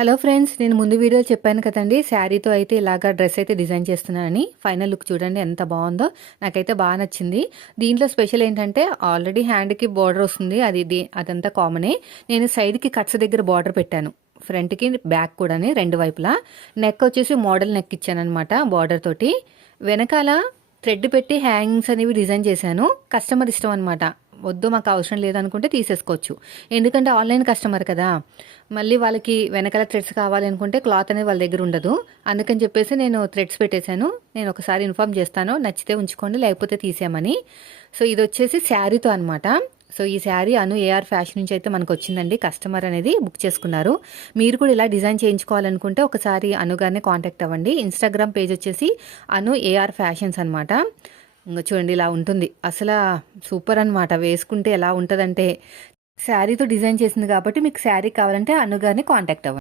Hello friends, నేను ముందు వీడియోలో చెప్పాను కదండీ! శారీతో అయితే ఇలాగా డ్రెస్ అయితే డిజైన్ చేస్తున్నానని. ఫైనల్ లుక్ చూడండి ఎంత బావుందో. నాకైతే బా నచ్చింది. దీంట్లో స్పెషల్ ఏంటంటే ఆల్రెడీ హ్యాండ్‌కి బోర్డర్ వస్తుంది. అదంతా కామనే. నేను సైడ్‌కి కట్స్ దగ్గర బోర్డర్ పెట్టాను. ఫ్రంట్‌కి, బ్యాక్ కూడాని 2 వైపులా. నెక్ వచ్చేసి మోడల్ నెక్ ఇచ్చాననమాట బోర్డర్ తోటి. వెనకాల థ్రెడ్ పెట్టి హ్యాంగింగ్స్ అనేవి డిజైన్ చేశాను. కస్టమర్ ఇష్టం అనమాట. వద్దు మాకు అవసరం లేదనుకుంటే తీసేసుకోవచ్చు. ఎందుకంటే ఆన్‌లైన్ కస్టమర్ కదా! మళ్ళీ వాళ్ళకి వెనకాల థ్రెడ్స్ కావాలి అనుకుంటే క్లాత్ అనేది వాళ్ళ దగ్గర ఉండదు. అందుకని చెప్పేసి నేను థ్రెడ్స్ పెట్టేశాను. నేను ఒకసారి ఇన్ఫార్మ్ చేస్తాను. నచ్చితే ఉంచుకోండి లేకపోతే తీసేయమని. సో, ఇదొచ్చేసి శారీతో అనమాట. సో, ఈ శారీ అను ఏఆర్ ఫ్యాషన్ నుంచి అయితే మనకొచ్చిందండి. కస్టమర్ అనేది బుక్ చేసుకున్నారు. మీరు కూడా ఇలా డిజైన్ చేయించుకోవాలనుకుంటే ఒకసారి అను గారిని కాంటాక్ట్ అవ్వండి. ఇన్‌స్టాగ్రామ్ పేజ్ వచ్చేసి అను ఏఆర్ ఫ్యాషన్స్ అనమాట. ఇంగ చూడండి ఇలా ఉంటుంది. అసలా సూపర్ అనమాట. వేసుకుంటే ఎలా ఉంటదంటే శారీతో డిజైన్ చేసింది కాబట్టి మీకు శారీ కావాలంటే అను గారిని కాంటాక్ట్ అవ్వండి.